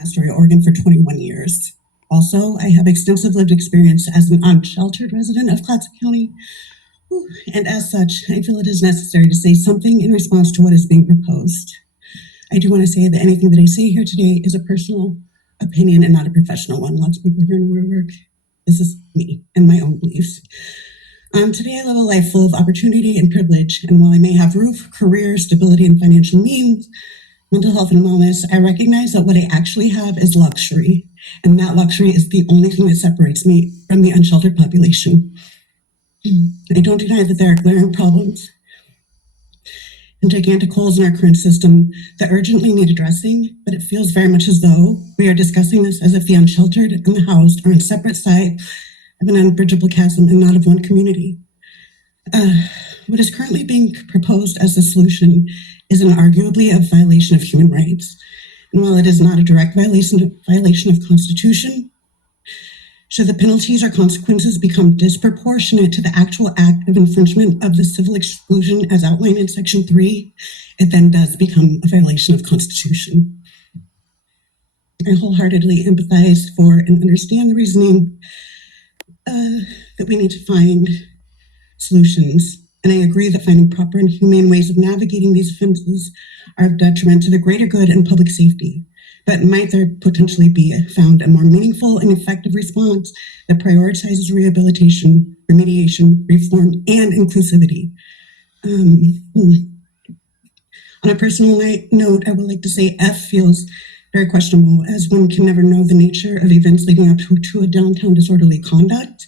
Astoria, Oregon for 21 years. Also, I have extensive lived experience as an unsheltered resident of Clatsop County, and as such, I feel it is necessary to say something in response to what is being proposed. I do want to say that anything that I say here today is a personal opinion and not a professional one. Lots of people here know where I work. This is me and my own beliefs. Today I live a life full of opportunity and privilege, and while I may have roof, career, stability, and financial means, mental health and wellness, I recognize that what I actually have is luxury, and that luxury is the only thing that separates me from the unsheltered population. I don't deny that there are glaring problems and gigantic holes in our current system that urgently need addressing, but it feels very much as though we are discussing this as if the unsheltered and the housed are on separate sides of an unbridgeable chasm and not of one community. What is currently being proposed as a solution is an arguably a violation of human rights. And while it is not a direct violation of Constitution, should the penalties or consequences become disproportionate to the actual act of infringement of the civil exclusion as outlined in Section 3, it then does become a violation of Constitution. I wholeheartedly empathize for and understand the reasoning that we need to find solutions. And I agree that finding proper and humane ways of navigating these offenses are of detriment to the greater good and public safety. But might there potentially be found a more meaningful and effective response that prioritizes rehabilitation, remediation, reform, and inclusivity? On a personal note, I would like to say F feels very questionable, as one can never know the nature of events leading up to a downtown disorderly conduct.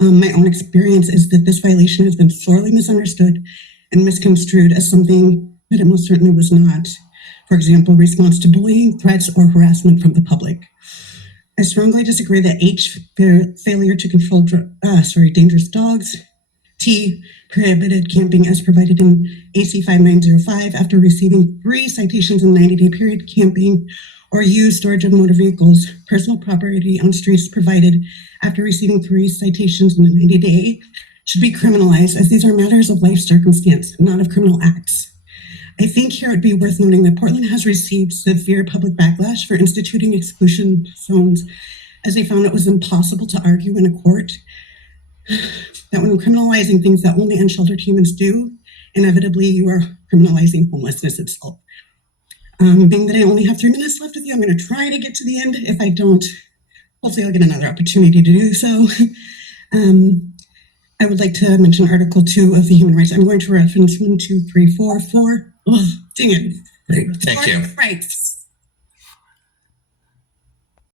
My own experience is that this violation has been sorely misunderstood and misconstrued as something that it most certainly was not. For example, response to bullying, threats, or harassment from the public. I strongly disagree that H, failure to control dangerous dogs. T, prohibited camping as provided in AC 5905 after receiving 3 citations in a 90-day period, camping, or U, storage of motor vehicles, personal property on streets provided after receiving 3 citations in a 90-day should be criminalized, as these are matters of life circumstance, not of criminal acts. I think here it would be worth noting that Portland has received severe public backlash for instituting exclusion zones, as they found it was impossible to argue in a court that when criminalizing things that only unsheltered humans do, inevitably you are criminalizing homelessness itself. Being that I only have 3 minutes left with you, I'm going to try to get to the end. If I don't, hopefully I'll get another opportunity to do so. I would like to mention Article 2 of the Human Rights. I'm going to reference 1, 2, 3, 4. Oh, dang it. Great. Thank you. Rights.